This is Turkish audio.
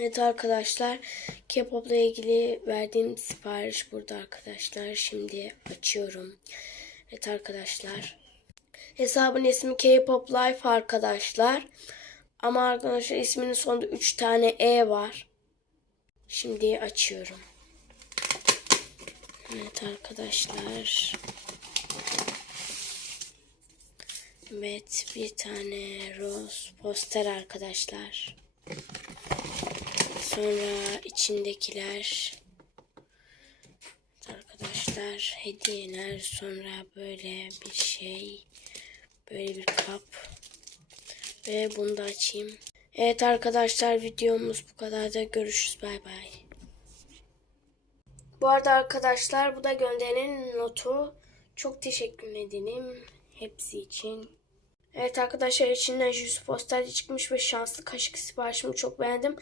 Evet arkadaşlar K-pop'la ilgili verdiğim sipariş burada arkadaşlar. Şimdi açıyorum. Evet arkadaşlar. Hesabın ismi K-pop Life arkadaşlar. Ama arkadaşlar isminin sonunda 3 tane E var. Şimdi açıyorum. Evet arkadaşlar. Evet bir tane rose poster arkadaşlar. Sonra içindekiler arkadaşlar hediyeler sonra böyle bir şey böyle bir kap ve bunu da açayım. Evet arkadaşlar videomuz bu kadar da görüşürüz bay bay. Bu arada arkadaşlar bu da gönderilen notu. Çok teşekkür ederim hepsi için. Evet arkadaşlar içinden yüz poster çıkmış ve şanslı kaşık siparişimi çok beğendim.